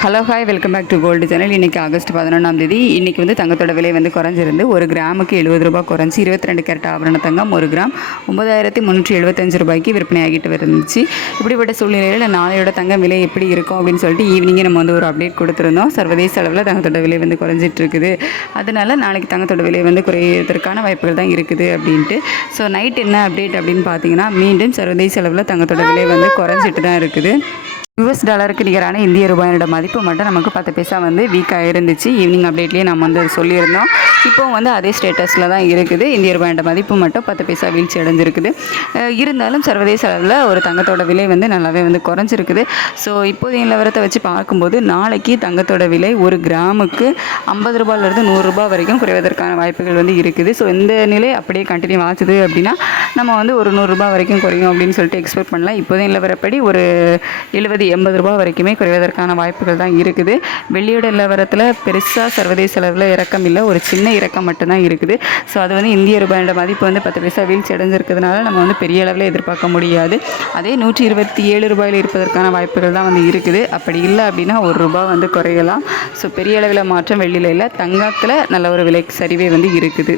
Hello hi welcome back to gold channel இன்றைக்கி August பதினொன்றாம் தேதி. இன்றைக்கி வந்து தங்கத்தோட விலை வந்து குறைஞ்சிருந்து ஒரு கிராமுக்கு எழுபது ரூபாய் குறைஞ்சி இருபத்தி ரெண்டு கேரட் ஆபரண தங்கம் ஒரு கிராம் ஒன்பதாயிரத்தி முந்நூற்றி எழுபத்தஞ்சு ரூபாய்க்கு விற்பனை ஆகிட்டு இருந்துச்சு இப்படிப்பட்ட சூழ்நிலையில் நாளையோட தங்கம் விலை எப்படி இருக்கும் அப்படின்னு சொல்லிட்டு ஈவினிங்கே நம்ம வந்து ஒரு அப்டேட் கொடுத்துருந்தோம். சர்வதேச அளவில் தங்கத்தோட விலை வந்து குறைஞ்சிட்டு இருக்குது. அதனால நாளைக்கு தங்கத்தோட விலை வந்து குறையிறதுக்கான வாய்ப்புகள் தான் இருக்குது அப்படின்ட்டு. ஸோ நைட் என்ன அப்டேட் அப்படின்னு பார்த்தீங்கன்னா மீண்டும் சர்வதேச அளவில் தங்கத்தோட விலை வந்து குறைஞ்சிட்டு தான் இருக்குது. யூஎஸ் டாலருக்கு நிகரான இந்திய ரூபாயோட மதிப்பு மட்டும் நமக்கு பத்து பைசா வந்து வீக்காக இருந்துச்சு. ஈவினிங் அப்டேட்லேயே நம்ம வந்து சொல்லியிருந்தோம். இப்போ வந்து அதே ஸ்டேட்டஸில் தான் இருக்குது. இந்திய ரூபாயோட மதிப்பு மட்டும் பத்து பைசா வீழ்ச்சி அடைஞ்சிருக்குது. இருந்தாலும் சர்வதேச அளவில் ஒரு தங்கத்தோட விலை வந்து நல்லாவே வந்து குறைஞ்சிருக்குது. ஸோ இப்போதைய நிலவரத்தை வச்சு பார்க்கும்போது நாளைக்கு தங்கத்தோட விலை ஒரு கிராமுக்கு ஐம்பது ரூபாயிலிருந்து நூறுரூபா வரைக்கும் குறைவதற்கான வாய்ப்புகள் வந்து இருக்குது. ஸோ இந்த நிலை அப்படியே கண்டினியூ ஆச்சுது அப்படின்னா நம்ம வந்து ஒரு நூறுரூபா வரைக்கும் குறையும் அப்படின்னு சொல்லிட்டு எக்ஸ்பெக்ட் பண்ணலாம். இப்போதைய நிலவரப்படி ஒரு எழுபது எண்பது ரூபா வரைக்குமே குறைவதற்கான வாய்ப்புகள் தான் இருக்குது. வெள்ளியோட நிலவரத்தில் பெருசாக சர்வதேச அளவில் இறக்கம் இல்லை ஒரு சின்ன இறக்கம் மட்டும்தான் இருக்குது. ஸோ அது வந்து இந்திய ரூபாயோட மதிப்பு வந்து பத்து பைசா வீழ்ச்சி அடைஞ்சிருக்கிறதுனால நம்ம வந்து பெரிய அளவில் எதிர்பார்க்க முடியாது. அதே நூற்றி இருபத்தி ஏழு ரூபாயில் இருப்பதற்கான வாய்ப்புகள் தான் வந்து இருக்குது. அப்படி இல்லை அப்படின்னா ஒரு ரூபாய் வந்து குறையலாம். ஸோ பெரிய அளவில் மாற்றம் வெள்ளியில் இல்லை தங்கத்தில் நல்ல ஒரு விலை சரிவே வந்து இருக்குது.